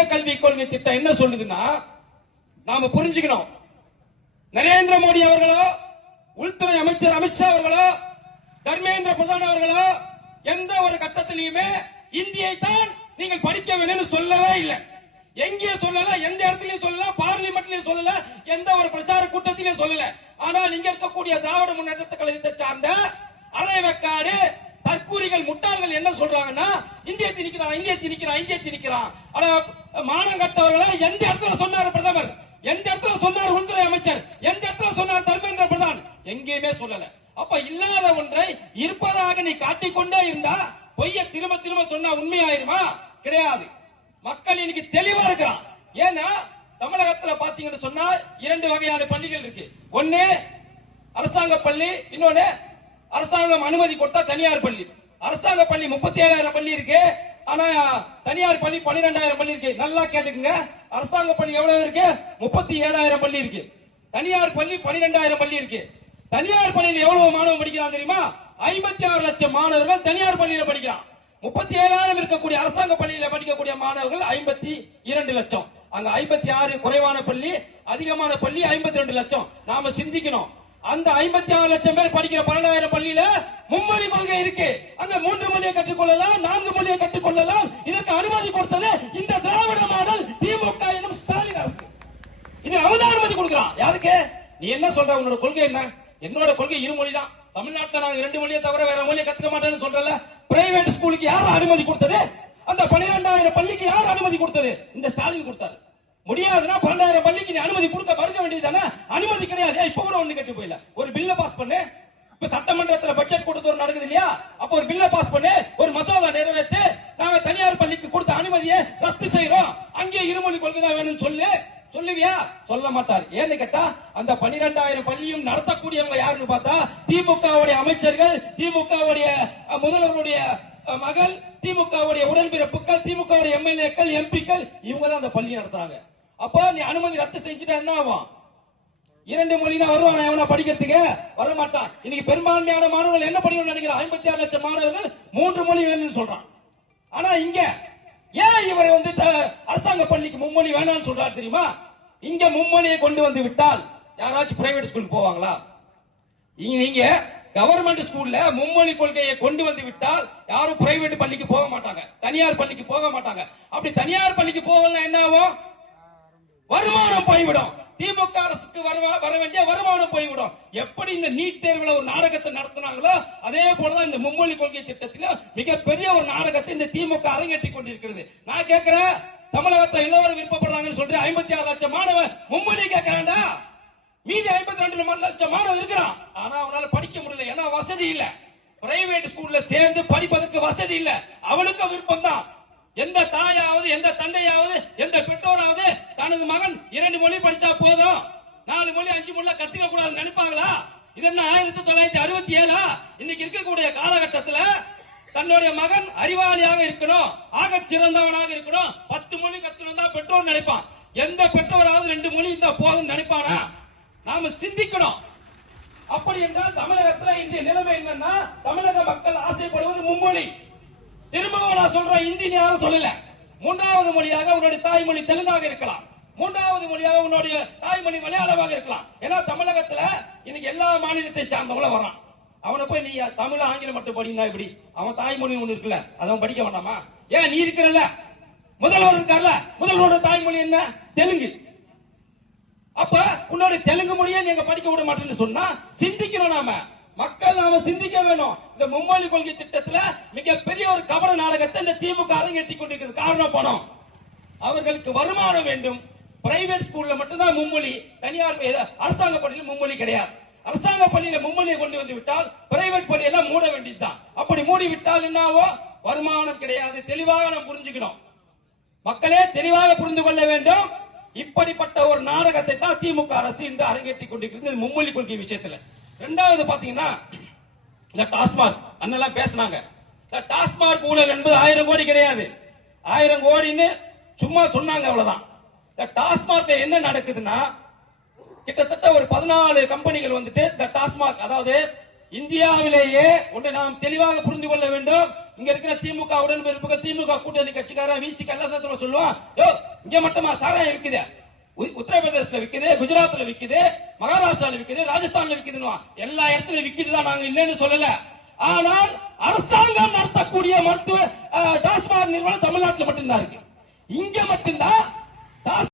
புதிய கல்விக் கொள்கை திட்டம் என்ன சொல்லுதுன்னா, நாம புரிஞ்சுக்கணும். நரேந்திர மோடி அவர்களோ, உள்துறை அமைச்சர் அமித்ஷா அவர்களோ, தர்மேந்திர பிரதான் அவர்களோ எந்த ஒரு கட்டத்திலையுமே இந்தியை தான் நீங்கள் படிக்க வேண்டும் சொல்லவே இல்லை. எங்கேயும் சொல்லல, எந்த இடத்துலயும் சொல்லல, பார்லிமெண்ட்லயும் சொல்லல, எந்த ஒரு பிரச்சார கூட்டத்திலையும் சொல்லல. ஆனால் இங்க இருக்கக்கூடிய திராவிட முன்னேற்ற கழகத்தை சார்ந்த அரைவக்காடு தற்கூரிகள் முட்டாள்கள் என்ன சொல்றாங்கன்னா, இந்தியை திணிக்கிறான், இந்தியை திணிக்கிறான், இந்தியை திணிக்கிறான். ஆனா மானம் கட்டவர்களை எந்த இடத்துல சொன்னார் பிரதமர், எந்த இடத்துல சொன்னார் உள்துறை அமைச்சர், எந்த இடத்துல சொன்னார் தர்மேந்திர பிரதான், எங்கேயுமே சொல்லல. அப்ப இல்லாத ஒன்றை இருப்பதாக நீ காட்டிக்கொண்டே இருந்தா பொய்ய திரும்ப திரும்ப சொன்னா உண்மையாயிருமா? கிடையாது. மக்கள் இன்னைக்கு தெளிவா இருக்கிறான். ஏன்னா தமிழகத்துல பாத்தீங்கன்னு சொன்னா இரண்டு வகையான பள்ளிகள் இருக்கு. ஒன்னு அரசாங்க பள்ளி, இன்னொன்னு அரசாங்கம் அனுமதி கொடுத்தா தனியார் பள்ளி. அரசாங்க பள்ளி 37,000 பள்ளி இருக்கு, ஆனா தனியார் பள்ளி 12,000 பள்ளி இருக்கு. நல்லா கேட்டுக்குங்க, அரசாங்க பள்ளி எவ்வளவு இருக்கு? 37,000 பள்ளி இருக்கு. தனியார் பள்ளி 12,000 பள்ளி இருக்கு. தனியார் பள்ளியில் எவ்வளவு மாணவன் படிக்கிறான் தெரியுமா? 56 லட்சம் மாணவர்கள் தனியார் பள்ளியில படிக்கிறான். 37,000 இருக்கக்கூடிய அரசாங்க பள்ளியில படிக்கக்கூடிய மாணவர்கள் 52 லட்சம். அங்க 56 குறைவான பள்ளி, அதிகமான பள்ளி 52 லட்சம். நாம சிந்திக்கணும். அந்த 56 லட்சம் பேர் படிக்கிற 12,000 பள்ளியில மும்மொழி கொள்கை இருக்கு. அந்த 3 மொழியை கற்றுக்கொள்ளலாம், 4 மொழியை கற்றுக்கொள்ளலாம். இதற்கு அனுமதி கொடுத்தது இந்த திராவிட மாடல் திமுக எனும் ஸ்டாலின் அரசு. இது அவதான் அனுமதி கொடுக்கிறான். யாருக்கு? நீ என்ன சொல்ற? உன்னோட கொள்கை என்ன? என்னோட கொள்கை இருமொழி தான். தமிழ்நாட்டில் நாங்க 2 மொழியை தவிர வேற மொழியை கத்துக்க மாட்டேன்னு சொல்றல. பிரைவேட் ஸ்கூலுக்கு யார் அனுமதி கொடுத்தது? அந்த 12,000 பள்ளிக்கு யார் அனுமதி கொடுத்தது? இந்த ஸ்டாலின் கொடுத்தாரு. முடியாதுன்னா 12,000 பள்ளிக்கு நீ அனுமதி கொடுக்க மறுக்க வேண்டியதுதானே? அனுமதி கிடையாது. இப்ப கூட ஒண்ணு கட்டி போயில ஒரு பில்ல பாஸ் பண்ணு. இப்ப சட்டமன்றத்தில் பட்ஜெட் கூட்டத்தொடர் நடக்குது இல்லையா? அப்ப ஒரு பில்ல பாஸ் பண்ணு, ஒரு மசோதா நிறைவேற்று. நாங்க தனியார் பள்ளிக்கு கொடுத்த அனுமதியை ரத்து செய்யறோம், அங்கே இருமொழி கொள்கை தான் வேணும்னு சொல்லு. சொல்லுவியா? சொல்ல மாட்டார். ஏன்னு கேட்டா அந்த 12,000 பள்ளியும் நடத்தக்கூடியவங்க யாருன்னு பார்த்தா திமுகவுடைய அமைச்சர்கள், திமுகவுடைய முதல்வருடைய மகள், திமுகவுடைய உடன்பிறப்புகள், திமுகவுடைய எம்எல்ஏக்கள், எம்பிக்கள், இவங்க தான் அந்த பள்ளி நடத்துறாங்க. அப்ப நீ அனுமதி ரத்து செஞ்சுட்டா என்ன ஆகும்? 2 மொழினா வருவானா எவனா படிக்கிறதுக்கு? வரமாட்டான். இன்னைக்கு பெரும்பான்மையான மாணவர்கள் என்ன படிக்கணும்னு நினைக்கிறான்? 56 லட்சம் மாணவர்கள் 3 மொழி வேணும்னு சொல்றான். ஆனா இங்க ஏன் இவரை அரசாங்க பள்ளிக்கு மும்மொழி வேணாம்னு சொல்றாரு தெரியுமா? இங்க மும்மொழியை கொண்டு வந்து விட்டால் யாராச்சும் பிரைவேட் ஸ்கூலுக்கு போவாங்களா? நீங்க கவர்மெண்ட் ஸ்கூல்ல மும்மொழி கொள்கையை கொண்டு வந்து விட்டால் யாரும் பிரைவேட் பள்ளிக்கு போக மாட்டாங்க, தனியார் பள்ளிக்கு போக மாட்டாங்க. அப்படி தனியார் பள்ளிக்கு போகலாம் என்ன ஆகும்? வருமானம் போய்விடும். திமுக அரசுக்கு வர வேண்டிய வருமானம் போய்விடும். எப்படி இந்த நீட் தேர்வுல ஒரு நாடகத்தை நடத்தினாங்களோ அதே போலதான் இந்த மும்மொழி கொள்கை திட்டத்தில் மிகப்பெரிய ஒரு நாடகத்தை இந்த திமுக அரங்கேற்றிக் கொண்டிருக்கிறது. நான் கேட்கிறேன், தமிழகத்தில் எல்லோரும் விருப்பப்படுறாங்கன்னு சொல்றேன். 56 லட்சம் மாணவன் மும்மொழி கேட்கிறான்டா. மீதி 52 லட்சம் மாணவன் இருக்கிறான். ஆனா அவனால படிக்க முடியல. ஏன்னா வசதி இல்ல. பிரைவேட் ஸ்கூல்ல சேர்ந்து படிப்பதற்கு வசதி இல்ல. அவனுக்கு விருப்பம் தான். எந்த தாயாவது, எந்த தந்தையாவது, எந்த பெற்றோராவது தனது மகன் 2 மொழி படிச்சா போதும், 4 மொழி 5 மொழி கத்துக்க கூடாது நினைப்பாங்களா? இது என்ன 1967? இன்னைக்கு இருக்கக்கூடிய காலகட்டத்தில் தன்னுடைய மகன் அறிவாளியாக இருக்கணும், ஆக சிறந்தவனாக இருக்கணும், 10 மொழி கத்துக்கணும் தான் பெற்றோர் நினைப்பான். எந்த பெற்றோராவது 2 மொழி இருந்தா போதும் நினைப்பானா? நாம சிந்திக்கணும். அப்படி என்றால் தமிழகத்தில் இன்றைய நிலைமை என்னன்னா, தமிழக மக்கள் ஆசைப்படுவது மும்மொழி. திரும்பவும் நான் சொல்றேன், இந்தி யாரும் சொல்லல. 3வது மொழியாக உன்னுடைய தாய்மொழி தெலுங்காக இருக்கலாம், 3வது மொழியாக உன்னுடைய தாய்மொழி மலையாளமாக இருக்கலாம். ஏன்னா தமிழகத்துல இன்னைக்கு எல்லா மாநிலத்தை சார்ந்தவங்களும் வரான். அவனை போய் நீ தமிழ் ஆங்கிலம் மட்டும் படினா இப்படி? அவன் தாய்மொழி ஒண்ணு இருக்குல்ல, அவன் படிக்க வேண்டாமா? ஏன் நீ இருக்கிறல்ல, முதல்வர் இருக்கார்ல, முதல்வரோட தாய்மொழி என்ன? தெலுங்கு. அப்ப உன்னோட தெலுங்கு மொழியை நீங்க படிக்க விட மாட்டேன்னு சொன்னா சிந்திக்கணும். நாம சிந்திக்க வேணும். இந்த மும்மொழி கொள்கை திட்டத்தில் மிகப்பெரிய ஒரு கபட நாடகத்தை இந்த திமுக அரங்கேற்றிக் கொண்டிருக்கிறது. காரணம் பணம். அவர்களுக்கு வருமானம் வேண்டும். பிரைவேட் ஸ்கூல்ல மட்டும்தான் மும்மொழி, தனியார் அரசாங்க பள்ளியில் மும்மொழி கிடையாது. அரசாங்க பள்ளியில மும்மொழியை கொண்டு வந்து விட்டால் பிரைவேட் பள்ளியெல்லாம் மூட வேண்டியதுதான். அப்படி மூடி விட்டால் என்னவோ? வருமானம் கிடையாது. தெளிவாக நாம் புரிஞ்சுக்கணும். மக்களே தெளிவாக புரிந்து கொள்ள வேண்டும். இப்படிப்பட்ட ஒரு நாடகத்தை தான் திமுக அரசு இன்று அரங்கேற்றிக் கொண்டிருக்கிறது மும்மொழி கொள்கை விஷயத்துல. இரண்டாவது பாத்தீங்கன்னா, இந்த டாஸ்மாக் அண்ணெல்லாம் பேசினாங்க. டாஸ்மாக் ஊழல் என்பது 1000 கோடி கிடையாது, 1000 கோடின்னு சும்மா சொன்னாங்க, அவ்வளவுதான். இந்த டாஸ்மாக் என்ன நடக்குதுன்னா, கிட்டத்தட்ட ஒரு 14 கம்பெனிகள் வந்துட்டு இந்த டாஸ்மாக், அதாவது இந்தியாவிலேயே ஒன்று நாம் தெளிவாக புரிந்து கொள்ள வேண்டும். இங்க இருக்கிற திமுக உடன்பிறப்புகள், திமுக கூட்டணி கட்சிக்காரன், விசிக எல்லாம் சொல்லுவான், இங்க மட்டுமா சாராயம் விக்குது? உத்தரப்பிரதேசல விக்குது, குஜராத்ல விக்குது, மகாராஷ்டிரால விக்குது, ராஜஸ்தான்ல விக்குதுன்னு எல்லா இடத்துலயும் விக்குதுதான், நாங்க இல்லைன்னு சொல்லல. ஆனால் அரசாங்கம் நடத்தக்கூடிய மருத்துவ டாஸ்மாக் நிறுவனம் தமிழ்நாட்டில் மட்டும்தான் இருக்கு. இங்க மட்டும்தான்